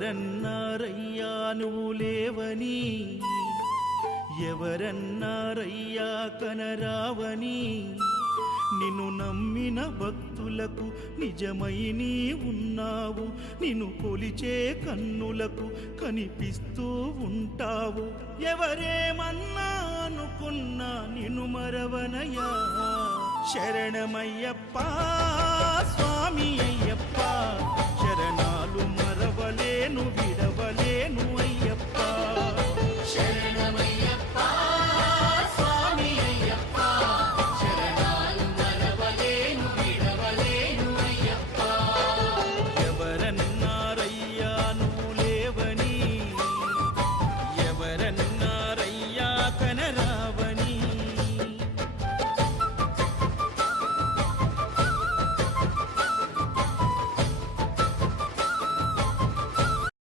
ఎవరన్నారయ్యా నువ్వు లేవని, ఎవరన్నారయ్యా కనరావని, నిన్ను నమ్మిన భక్తులకు నిజమై నీ ఉన్నావు, నిన్ను కొలిచే కన్నులకు కనిపిస్తూ ఉంటావు. ఎవరేమన్నా అనుకున్నా నిన్ను మరవనయ్యా. శరణమయ్యప్ప స్వామి అయ్యప్ప, శరణాలు మరవలేను విడవలేను అయ్యప్ప.